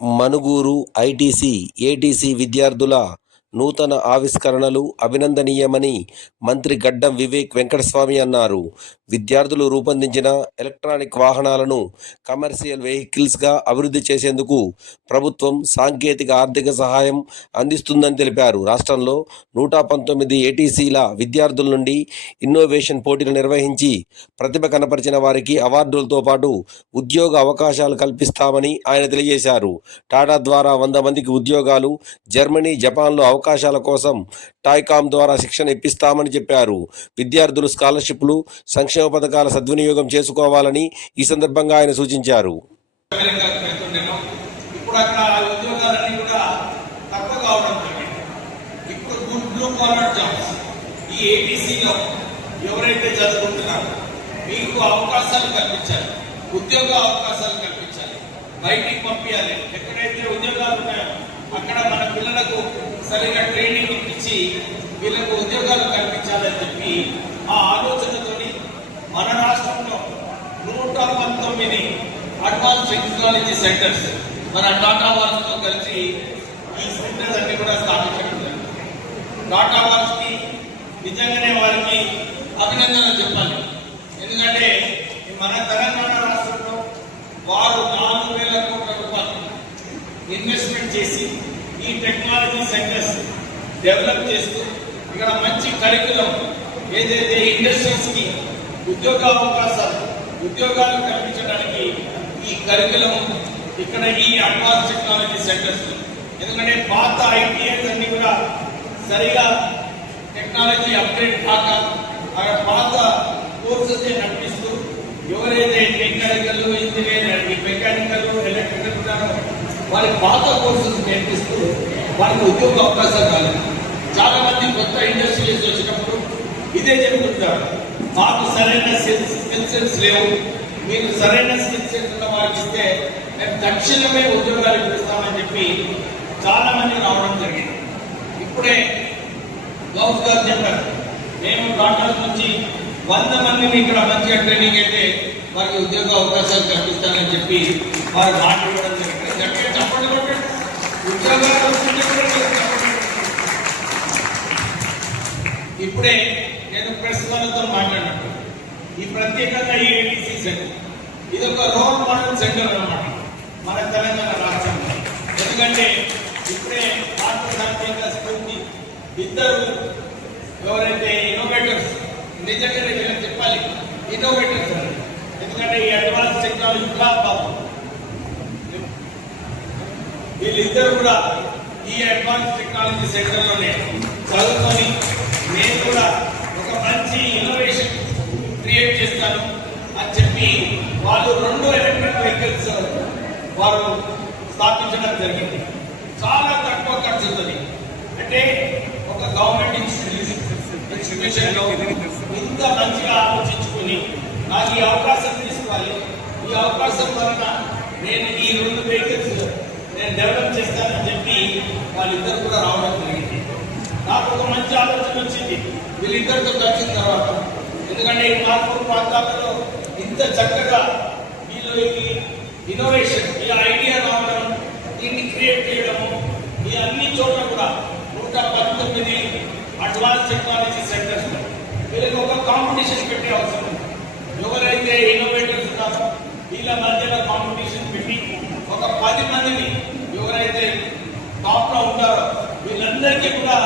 Manuguru ITC, ATC విద్యార్థుల నూతన ఆవిష్కరణలు అభినందనీయమని మంత్రి గడ్డం వివేక్ వెంకటస్వామి అన్నారు. విద్యార్థులు రూపొందించిన ఎలక్ట్రానిక్ వాహనాలను కమర్షియల్ వెహికల్స్గా అభివృద్ధి చేసేందుకు ప్రభుత్వం సాంకేతిక ఆర్థిక సహాయం అందిస్తుందని తెలిపారు. రాష్ట్రంలో 119 ఏటీసీల విద్యార్థుల నుండి ఇన్నోవేషన్ పోటీలు నిర్వహించి ప్రతిభ కనపరిచిన వారికి అవార్డులతో పాటు ఉద్యోగ అవకాశాలు కల్పిస్తామని ఆయన తెలియజేశారు. టాటా ద్వారా 100 మందికి ఉద్యోగాలు, జర్మనీ, జపాన్లో అవకాశాల కోసం టాయ్కామ్ ద్వారా శిక్షణ ఇప్పిస్తామని చెప్పారు. విద్యార్థులు స్కాలర్షిప్లు, సంక్షేమ పథకాల సద్వినియోగం చేసుకోవాలని ఈ సందర్భంగా ఆయన సూచించారు. ఎవరైతే చదువుకుంటున్నారో మీకు అవకాశాలు కల్పించాలి, ఉద్యోగ అవకాశాలు కల్పించాలి, బయటికి పంపించాలి. ఎక్కడైతే ఉద్యోగాలు ఉన్నాయో అక్కడ మన పిల్లలకు సరిగా ట్రైనింగ్ ఇప్పించి వీళ్ళకు ఉద్యోగాలు కల్పించాలని చెప్పి ఆ ఆలోచనతోని మన రాష్ట్రంలో 119 అడ్వాన్స్ టెక్నాలజీ సెంటర్స్ మన టాటా వాల్స్తో కలిసి ఈ సెంటర్స్ అన్ని కూడా స్థాపించడం జరిగింది. టాటా వాల్స్కి నిజంగానే వారికి అభినందనలు చెప్పాలి. ఎందుకంటే మన తెలంగాణ రాష్ట్రంలో వారు 4,000 కోట్ల రూపాయలు ఇన్వెస్ట్మెంట్ చేసి ఈ టెక్నాలజీ సెంటర్స్ డెవలప్ చేస్తూ ఇక్కడ మంచి కరికులం ఏదైతే ఇండస్ట్రీస్కి ఉద్యోగ అవకాశాలు, ఉద్యోగాలు కల్పించడానికి ఈ కరికులం ఇక్కడ ఈ అడ్వాన్స్ టెక్నాలజీ సెంటర్స్. ఎందుకంటే పాత ఐటీఐస్ అన్ని కూడా సరిగా టెక్నాలజీ అప్గ్రేడ్ కాక పాత కోర్సెస్ నడిపిస్తూ ఎవరైతే టెక్నికల్, ఇంజనీర్, మెకానికల్, ఎలక్ట్రికల్ ఉన్నారో వారి పాత కోర్సెస్ నేర్పిస్తూ వారికి ఉద్యోగ అవకాశాలు కాలేదు. చాలా మంది కొత్త ఇండస్ట్రీస్ వచ్చినప్పుడు ఇదే చెబుతుంటారు, మాకు సరైన స్కిల్స్ లేవు, మీకు సరైన స్కిల్స్ ఉన్న వారికి ఇస్తే మేము తక్షణమే ఉద్యోగాలు ఇప్పిస్తామని చెప్పి చాలా మంది రావడం జరిగింది. ఇప్పుడే గౌస్ గారు చెప్పారు, మేము డాక్టర్ల నుంచి 100 మందిని ఇక్కడ మంచిగా ట్రైనింగ్ అయితే వారికి ఉద్యోగ అవకాశాలు కల్పిస్తానని చెప్పి వారు మాట్లాడడం జరిగింది. ఇప్పుడే నేను ప్రెస్ వాళ్ళతో మాట్లాడినట్టు ఈ ప్రత్యేకంగా ఏటీసీ సెంటర్ ఇది ఒక రోల్ మోడల్ సెంటర్ అన్నమాట మన తెలంగాణ రాష్ట్రంలో. ఎందుకంటే ఇప్పుడే ఆత్మసాధ్యంగా స్ఫూర్తి ఇద్దరు ఎవరైతే ఇన్నోవేటర్స్, నిజంగా వీళ్ళకి చెప్పాలి ఇన్నోవేటర్స్ అని. ఎందుకంటే ఈ అడ్వాన్స్ టెక్నాలజీ బాబు వీళ్ళిద్దరు కూడా ఈ అడ్వాన్స్ టెక్నాలజీ సెంటర్లోనే చదువుకొని నేను కూడా ఒక మంచి ఇన్నోవేషన్ క్రియేట్ చేస్తాను అని చెప్పి వాళ్ళు 2 ఎలక్ట్రిక్ వెహికల్స్ వారు స్థాపించడం జరిగింది. చాలా తక్కువ ఖర్చు ఉంటుంది. అంటే ఒక గవర్నమెంట్ ఇన్స్టిట్యూషన్లో ఇంత మంచిగా ఆలోచించుకుని నాకు ఈ అవకాశం తీసుకోవాలి, ఈ అవకాశం వలన నేను ఈ 2 వెహికల్స్ నేను డెవలప్ చేస్తానని చెప్పి వాళ్ళిద్దరు కూడా రావడం జరిగింది. నాకు ఒక మంచి ఆలోచన వచ్చింది వీళ్ళిద్దరితో కలిసిన తర్వాత. ఎందుకంటే ఈ మార్పూర్ ప్రాంతాలలో ఇంత చక్కగా వీళ్ళు ఈ ఇన్నోవేషన్, ఈ ఐడియా రావడం, దీన్ని క్రియేట్ చేయడము, ఈ అన్ని చోట్ల కూడా 119 అడ్వాన్స్ టెక్నాలజీ సెంటర్స్ వీళ్ళకి ఒక కాంపిటీషన్ పెట్టే అవసరం ఉంది. ఎవరైతే ఇన్నోవేటర్స్ ఉన్నారో వీళ్ళ మధ్యలో కాంపిటీషన్ పెట్టి ఒక 10 మందిని ఎవరైతే టాప్ లో ఉంటారో వీళ్ళందరికీ కూడా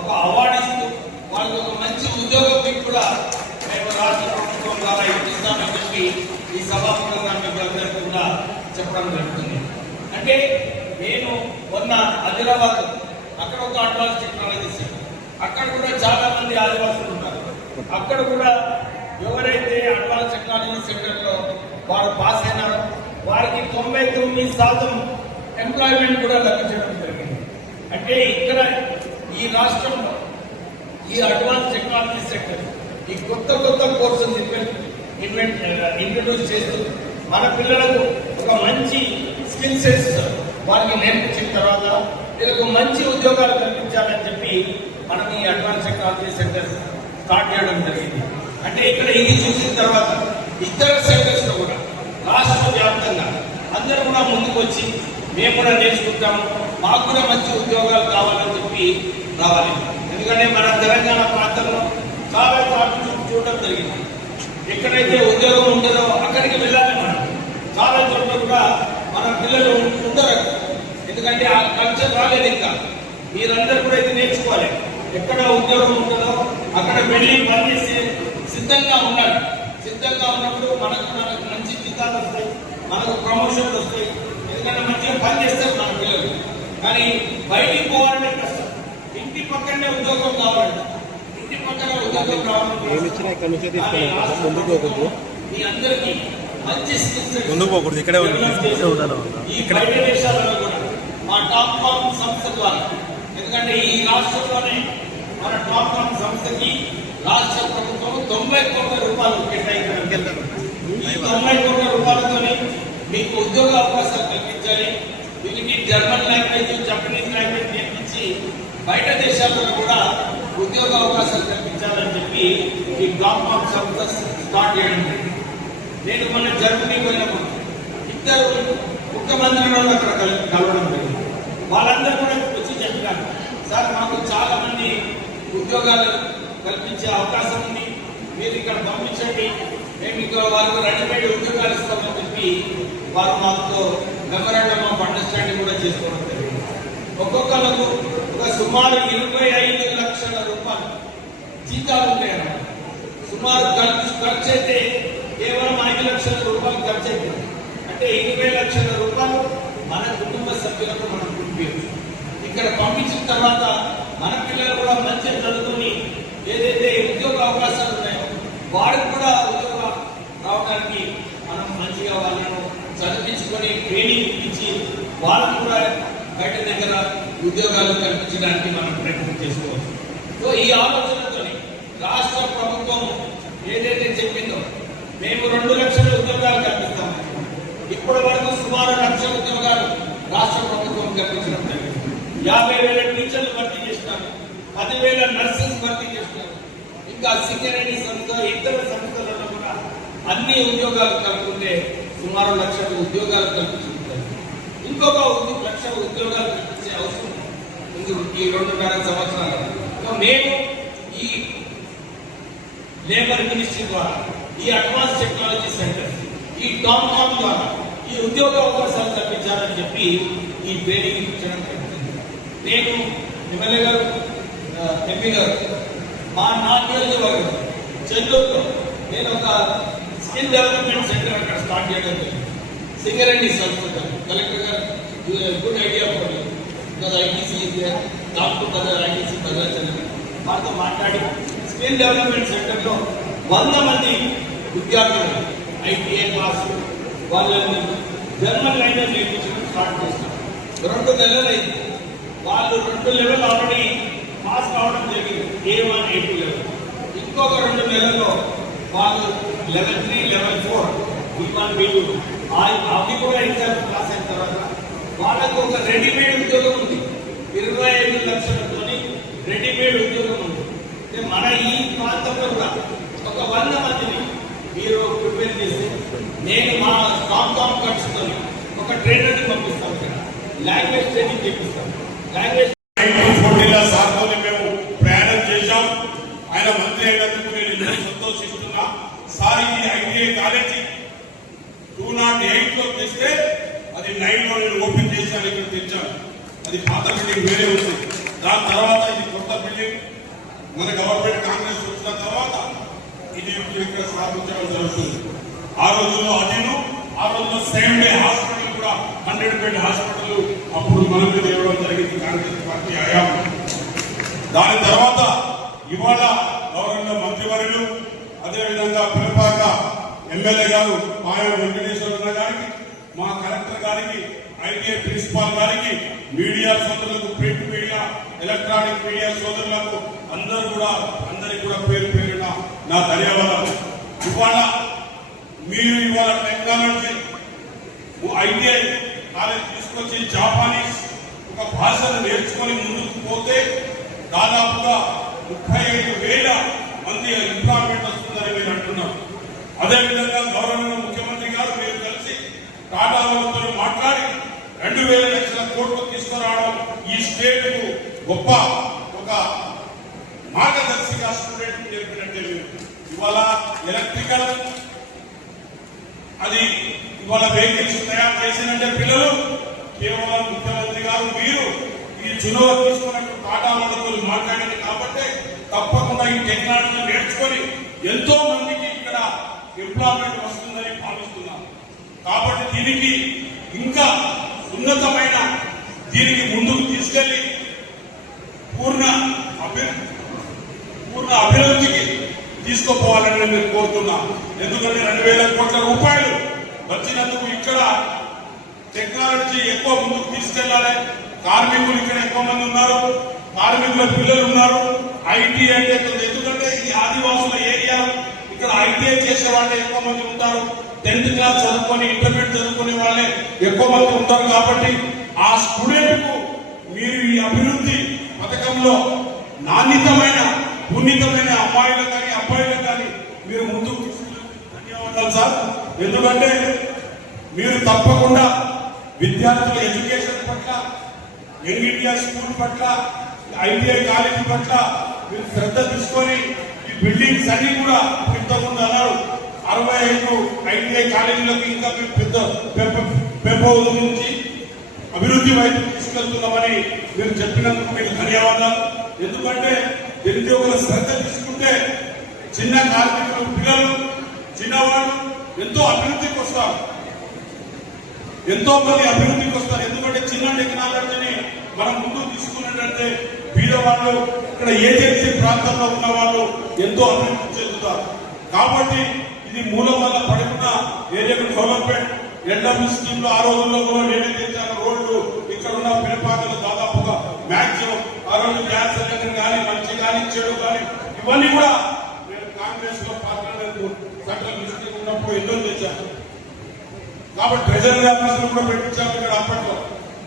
ఒక అవార్డు ఇస్తూ వాళ్ళకి ఒక మంచి ఉద్యోగం కూడా మేము రాష్ట్ర ప్రభుత్వం ద్వారా ఇప్పిస్తామని చెప్పి ఈ సభాముఖంగా మీకు అందరికీ కూడా చెప్పడం జరుగుతుంది. అంటే నేను మొన్న ఆదిలాబాద్ అక్కడ ఒక అడ్వాన్స్ టెక్నాలజీ సెంటర్, అక్కడ కూడా చాలా మంది ఆదివాసులు ఉన్నారు. అక్కడ కూడా ఎవరైతే అడ్వాన్స్ టెక్నాలజీ సెంటర్లో వారు పాస్ అయినారో వారికి 99% ఎంప్లాయ్మెంట్ కూడా లభించడం జరిగింది. అంటే ఇక్కడ ఈ రాష్ట్రంలో ఈ అడ్వాన్స్ టెక్నాలజీ సెక్టర్ ఈ కొత్త కోర్సులు ఇంట్రడ్యూస్ చేస్తూ మన పిల్లలకు ఒక మంచి స్కిల్ సెట్స్ వారికి నేర్పించిన తర్వాత వీళ్ళకు మంచి ఉద్యోగాలు కల్పించాలని చెప్పి మనం ఈ అడ్వాన్స్ టెక్నాలజీ సెంటర్ స్టార్ట్ చేయడం జరిగింది. అంటే ఇక్కడ ఇది చూసిన తర్వాత ఇతర సెక్టర్స్ లో కూడా రాష్ట్ర వ్యాప్తంగా అందరూ కూడా ముందుకు వచ్చి మేము కూడా నేర్చుకుంటాము, మాకు కూడా మంచి ఉద్యోగాలు కావాలని చెప్పి రావాలి. ఎందుకంటే మన తెలంగాణ ప్రాంతంలో చాలా చోట్ల చూడడం జరిగింది. ఎక్కడైతే ఉద్యోగం ఉంటుందో అక్కడికి వెళ్ళాలి మనం. చాలా చోట్ల కూడా మన పిల్లలు ఉండరు, ఎందుకంటే ఆ కల్చర్ రాలేదు. ఇంకా మీరందరూ కూడా ఇది నేర్చుకోవాలి. ఎక్కడ ఉద్యోగం ఉంటుందో అక్కడ వెళ్ళి పనిచేసి సిద్ధంగా ఉండాలి. సిద్ధంగా ఉన్నప్పుడు మనకు మంచి జీతాలు వస్తాయి, మనకు ప్రమోషన్లు వస్తాయి. ఎందుకంటే మంచిగా పని చేస్తారు మన పిల్లలు. కానీ బయటికి పోవాలంటే కష్టం. ఇంటి పక్కనే ఉద్యోగం కావాలంట, ఇంటి పక్కన ఉద్యోగం కావాలంటే మీ అందరికీ మంచి స్కిల్స్ ఇక్కడే ఈ బయట దేశాలలో కూడా మా టాప్ ఫార్మ్ సంస్థ ద్వారా, ఎందుకంటే ఈ రాష్ట్రంలోనే మన టాప్ ఫార్మ్ సంస్థకి రాష్ట్ర ప్రభుత్వం 90 కోట్ల రూపాయలు కేటాయించారు. ఈ 90 కోట్ల రూపాయలతో మీకు ఉద్యోగ అవకాశాలు కల్పించాలి. వీరికి జర్మన్ లాంగ్వేజ్, జపనీస్ లాంగ్వేజ్ నేర్పించి బయట దేశాలలో కూడా ఉద్యోగ అవకాశాలు కల్పించాలని చెప్పి ఈ టాప్ ఫార్మ్ సంస్థ స్టార్ట్ చేయడం. నేను మొన్న జర్మనీ పోయినప్పుడు 2 ముఖ్యమంత్రులను అక్కడ కలవడం జరిగింది. వాళ్ళందరూ కూడా వచ్చి చెప్పారు, సార్ మాకు చాలా మంది ఉద్యోగాలు కల్పించే అవకాశం ఉంది, మీరు ఇక్కడ పంపించండి, మేము ఇక్కడ వారికి రెడీమేడ్ ఉద్యోగాలు ఇస్తామని చెప్పి వారు మాకు మెమరాండం ఆఫ్ అండర్స్టాండింగ్ కూడా చేసుకోవడం జరిగింది. ఒక్కొక్కరికి ఒక సుమారు 25 లక్షల రూపాయలు జీతాలు ఉంటాయన్నమాట. సుమారు ఖర్చు అయితే కేవలం 5 లక్షల రూపాయలు ఖర్చు అవుతుంది. అంటే 20 లక్షల రూపాయలు మన కుటుంబ సభ్యులకు మనం పంపించవచ్చు. ఇక్కడ పంపించిన తర్వాత మన పిల్లలు కూడా మంచిగా చదువుకొని ఏదైతే ఉద్యోగ అవకాశాలు ఉన్నాయో వారికి కూడా ఉద్యోగం రావడానికి మనం మంచిగా వాళ్ళను చదివించుకొని ట్రైనింగ్ ఇచ్చి వాళ్ళకు కూడా బయట దగ్గర ఉద్యోగాలు కల్పించడానికి మనం ప్రయత్నం చేసుకోవచ్చు. సో ఈ ఆలోచనతో రాష్ట్ర ప్రభుత్వం ఏదైతే చెప్పిందో మేము 2 లక్షల ఉద్యోగాలు కల్పిస్తాము. ఇప్పటి వరకు సుమారు 1 లక్షల ఉద్యోగాలు రాష్ట్ర ప్రభుత్వం కల్పించడం జరిగింది. 50,000 టీచర్లు భర్తీ చేస్తున్నారు, 10,000 నర్సెస్ భర్తీ చేస్తున్నారు. ఇంకా సింగరేణి సంస్థ, ఇతర సంస్థలలో కూడా అన్ని ఉద్యోగాలు కలుపుకుంటే సుమారు 1 లక్షల ఉద్యోగాలు కల్పించుకుంటారు. ఇంకొక 1 లక్షల ఉద్యోగాలు కల్పించే అవసరం ఉంది ఈ 2.5 సంవత్సరాలు. మేము ఈ లేబర్ మినిస్ట్రీ ద్వారా, ఈ అడ్వాన్స్ టెక్నాలజీ సెంటర్, ఈ టాప్ ఫార్మ్ ద్వారా ఈ ఉద్యోగ అవకాశాలు కల్పించాలని చెప్పి ఈ ట్రైనింగ్ ఇచ్చడం జరుగుతుంది. నేను ఎమ్మెల్యే గారు, ఎంపీ గారు, మా నియోజకవర్గం చెన్నూరులో నేను ఒక స్కిల్ డెవలప్మెంట్ సెంటర్ అక్కడ స్టార్ట్ చేయడం జరిగింది. సింగరేణి సంస్థ కలెక్టర్ గారు గుడ్ ఐడియా పడి కదా, ఐటీసీ డాక్టర్ కదా, ఐటీసీ భద్రాచలం వారితో మాట్లాడి స్కిల్ డెవలప్మెంట్ సెంటర్లో 100 మంది విద్యార్థులు ఐటీఐ క్లాసులు వాళ్ళని జర్మన్ లాంగ్వేజ్ నేర్పించడం స్టార్ట్ చేస్తారు. 2 నెలలు అయింది. వాళ్ళు 2 లెవెల్ ఆల్రెడీ పాస్ కావడం జరిగింది, A1, A2 లెవెల్. ఇంకొక 2 నెలల్లో వాళ్ళు లెవెల్ 3, లెవెల్ 4, B1, B2 అవి కూడా ఎగ్జామ్ పాస్ అయిన తర్వాత వాళ్ళకు ఒక రెడీమేడ్ ఉద్యోగం ఉంది. 25 లక్షలతో రెడీమేడ్ ఉద్యోగం ఉంది. మన ఈ ప్రాంతంలో కూడా ఒక 100 మందిని మీరు ప్రిపేర్ చేసి నేను మా టాప్ ఖర్చుతో ఒక ట్రైనర్ని పంపిస్తాను. ఇక్కడ లాంగ్వేజ్ ట్రైనింగ్ చేపిస్తాం. లాంగ్వేజ్ 1940 సార్తో మేము ప్రయాణం చేశాం. ఆయన మంత్రి అయినందుకు నేను ఎంతో సంతోషిస్తున్నా. సార్ ఇది ఐటీఐ కాలేజీ 208 లో తెస్తే అది 9 లో నేను ఓపెన్ చేశాను, ఇక్కడ తెచ్చాను. అది పాత బిల్డింగ్ వేరే ఉంది. దాని తర్వాత ఇది కొత్త బిల్డింగ్ మన గవర్నమెంట్ కాంగ్రెస్ వచ్చిన తర్వాత ఇది ఇక్కడ స్థాపించడం జరుగుతుంది. ఆ రోజుల్లో సేమ్ డే హాస్పిటల్ కూడా 100 బెడ్ హాస్పిటల్ అప్పుడు మనకు ఇవ్వడం జరిగింది కాంగ్రెస్ పార్టీ హయాంలో. దాని తర్వాత ఇవాళ గవర్నమెంట్ మంత్రివర్యులు, అదేవిధంగా పిలపాక ఎమ్మెల్యే గారు మాయ వెంకటేశ్వర గారికి, మా కలెక్టర్ గారికి, ఐటీఐ ప్రిన్సిపాల్ గారికి, మీడియా సోదరులకు, ప్రింట్ మీడియా, ఎలక్ట్రానిక్ మీడియా సోదరులకు అందరికి కూడా పేరు పేరున నా ధన్యవాదాలు. ఇవాళ టెక్నాలజీ ఐటీఐ కాలేజ్ తీసుకొచ్చి జాపానీస్ ఒక భాషను నేర్చుకొని ముందుకు పోతే దాదాపుగా 35,000 మంది ఎంప్లాయ్మెంట్ వస్తుందని మీరు అంటున్నారు. అదేవిధంగా గవర్నమెంట్ ముఖ్యమంత్రి గారు మీరు కలిసి టాటా వాళ్ళతో మాట్లాడి 2,000 లక్షల కోట్లు తీసుకురావడం ఈ స్టేట్ కు గొప్ప ఒక మార్గదర్శిగా స్టూడెంట్ నేర్పినట్టే. ఇవాళ ఎలక్ట్రికల్ అది ఇవాళ వెహికల్స్ తయారు చేసినట్టే పిల్లలు కేవలం ముఖ్యమంత్రి గారు మీరు ఈ చునవ తీసుకున్నట్టు టాటా వాళ్ళతో మాట్లాడింది కాబట్టి తప్పకుండా ఈ టెక్నాలజీ నేర్చుకొని ఎంతో మందికి ఇక్కడ ఎంప్లాయ్మెంట్ వస్తుందని భావిస్తున్నాం. కాబట్టి దీనికి ఇంకా ఉన్నతమైన దీనికి ముందుకు తీసుకెళ్లి పూర్ణ అభివృద్ధికి తీసుకుపోవాలని నేను కోరుతున్నాం. ఎందుకంటే 2,000 కోట్ల రూపాయలు వచ్చినందుకు ఇక్కడ టెక్నాలజీ ఎక్కువ ముందుకు తీసుకెళ్లాలి. కార్మికులు ఇక్కడ ఎక్కువ మంది ఉన్నారు, కార్మికుల పిల్లలు ఉన్నారు. ఐటీ అంటే ఎందుకంటే ఇది ఆదివాసుల ఏరియా, ఇక్కడ ఐటీఐ చేసే వాళ్ళే ఎక్కువ మంది ఉంటారు. 10th క్లాస్ చదువుకొని ఇంటర్మీడియట్ చదువుకునే వాళ్ళే ఎక్కువ మంది ఉంటారు. కాబట్టి ఆ స్టూడెంట్ కు మీరు ఈ అభివృద్ధి పథకంలో నాణ్యతమైన పుణ్యతమైన అమ్మాయిలకు కానీ అబ్బాయిలకు కానీ మీరు ముందుకు ధన్యవాదాలు సార్. ఎందుకంటే మీరు తప్పకుండా విద్యార్థుల ఎడ్యుకేషన్ పట్ల, యంగ్ ఇండియా స్కూల్ పట్ల, ఐటీఐ కాలేజీ పట్ల మీరు శ్రద్ధ తీసుకొని ఈ బిల్డింగ్స్ అన్ని కూడా ఇంతకుముందు అన్నారు 65 ఐటీఐ కాలేజీలకు ఇంకా పెంపొందు నుంచి అభివృద్ధి వైపు తీసుకెళ్తున్నామని మీరు చెప్పినందుకు మీకు ధన్యవాదాలు. ఎందుకంటే నిరుద్యోగుల శ్రద్ధ తీసుకుంటే చిన్న కార్మికులు పిల్లలు చిన్నవాళ్ళు ఎంతో అభివృద్ధికి వస్తారు, ఎంతో మంది అభివృద్ధికి వస్తారు. ఎందుకంటే చిన్న టెక్నాలజీని మనం ముందుకు తీసుకున్నట్లయితే పేదవాళ్ళు ఇక్కడ ఏజెన్సీ ప్రాంతంలో ఉన్న వాళ్ళు ఎంతో అభివృద్ధి చెందుతారు. కాబట్టి ఇది మూలం వల్ల పడుకున్న ఏరియా డెవలప్మెంట్ ఎండబ్ల్యూ స్కీమ్ లో ఆ రోజుల్లో కూడా నేనే తెచ్చాను. రోడ్లు ఇక్కడ ఉన్న పిలపాకలు దాదాపుగా మ్యాక్సిమం ఆ రోజు గ్యాస్ సిలిండర్ కానీ మంచి కానీ చెడు కానీ ఇవన్నీ కూడా నేను కాంగ్రెస్ లో పార్లమెంట్ సెంట్రల్ మినిస్టర్ ఉన్నప్పుడు ఎన్నో తెచ్చాను. కాబట్టి ట్రెజరీ ఆఫీసులు కూడా పెట్టించాము ఇక్కడ అప్పట్లో.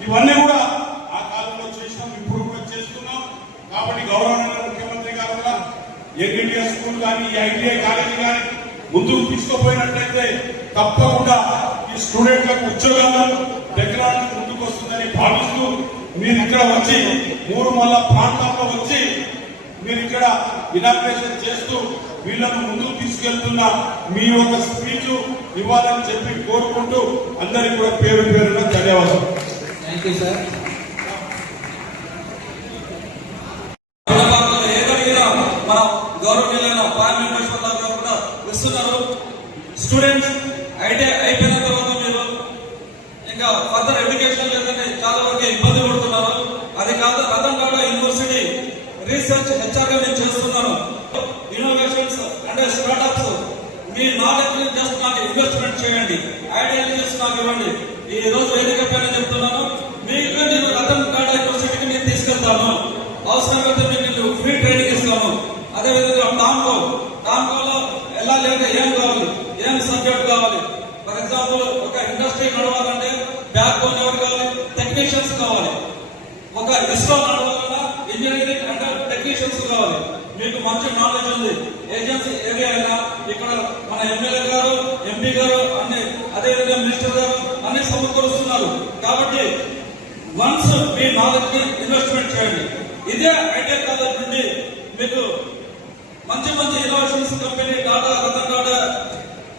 ఇవన్నీ కూడా ఆ కాలంలో చేసినాం, ఇప్పుడు కూడా చేస్తున్నాం. కాబట్టి గౌరవనీయ ముఖ్యమంత్రి గారు కూడా యంగ్ ఇండియా స్కూల్ కానీ ఐటీఐ కాలేజీ కానీ ముందుకు తీసుకుపోయినట్లయితే తప్పకుండా ఈ స్టూడెంట్లకు ఉద్యోగాలు టెక్నాలజీ ముందుకు వస్తుందని భావిస్తూ మీరు ఇక్కడ వచ్చి 3 మల్ల ప్రాంతాల్లో వచ్చి మీరు ఇక్కడ ఇనాగ్రేషన్ చేస్తూ వీళ్ళను ముందుకు తీసుకెళ్తున్న మీ యొక్క స్పీచ్ ఇవ్వాలని చెప్పి కోరుకుంటూ అందరికీ కూడా పేరు పేరున ధన్యవాదాలు. Thank you sir. మన గౌరవనీయులైన పార్లమెంట్ మెంబర్స్ కూడా వస్తున్నారు. స్టూడెంట్స్ ఐటీఐ అయిపోయిన తర్వాత మీరు ఇంకా ఫర్దర్ ఎడ్యుకేషన్ లేదని చాలా వరకు ఇబ్బంది పడుతున్నారు. అది కాదు, రతన్ టాటా యూనివర్సిటీ రీసెర్చ్ హెచ్ఆర్గా నేను చేస్తున్నాను. ఇన్నోవేషన్స్ అంటే స్టార్ట్అప్స్ మీ నాలెడ్జ్ జస్ట్ నాకు ఇన్వెస్ట్మెంట్ చేయండి, ఐడియాలజీస్ నాకు ఇవ్వండి. ఈ రోజు వేదిక పైన చెప్తున్నాను, మీకు నేను రతన్ టాటా యూనివర్సిటీకి నేను తీసుకెళ్తాను. అవసరమైతే మీకు ఫ్రీ ట్రైనింగ్ ఇస్తాను. అదేవిధంగా టామ్కోలో ఎలా లేదా ఏం కావాలి, ఏం సబ్జెక్ట్ కావాలి. ఫర్ ఎగ్జాంపుల్ ఒక ఇండస్ట్రీ నడవాలంటే బ్యాక్ బోన్ ఎవరు కావాలి, టెక్నీషియన్స్ కావాలి. ఒక ఇస్రో నడవాలన్నా ఇంజనీరింగ్ అంటే టెక్నీషియన్స్ కావాలి. మీకు మంచి నాలెడ్జ్ ఉంది. ఏజెన్సీ ఏరియా అయినా ఇక్కడ మన ఎమ్మెల్యే గారు, ఎంపీ గారు అన్ని, అదేవిధంగా మినిస్టర్ గారు అన్ని సమకూరుస్తున్నారు. కాబట్టి వన్స్ మీ నాలెడ్జ్ ని ఇన్వెస్ట్మెంట్ చేయండి. ఇదే ఐటీఐ కాలేజ్ నుండి మీకు మంచి మంచి ఇన్నోవేషన్స్ కంపెనీ టాటా రతన్ టాటా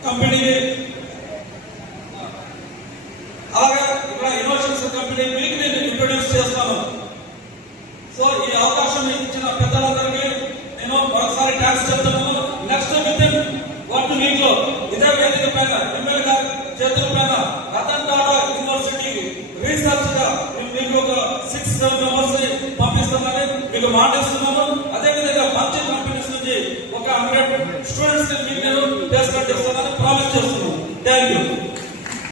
కంపెనీని, అలాగే ఇక్కడ ఇన్నోవేషన్స్ కంపెనీ మీకు నేను ఇంట్రొడ్యూస్ చేస్తాను. సో ఈ అవకాశం ఇచ్చిన పెద్దలందరికీ నేను ఒకసారి థ్యాంక్స్ చెప్తున్నాను. నెక్స్ట్ విత్ ఇన్ 1 week లో ఇదే వేదిక పైన ఎమ్మెల్యే గారి చేతుల పైన రతన్ టాటా యూనివర్సిటీ రీసెర్చ్ గా మీకు ఒక 6-7 మెంబర్స్ పంపిస్తామని మీకు మాట ఇస్తున్నాను.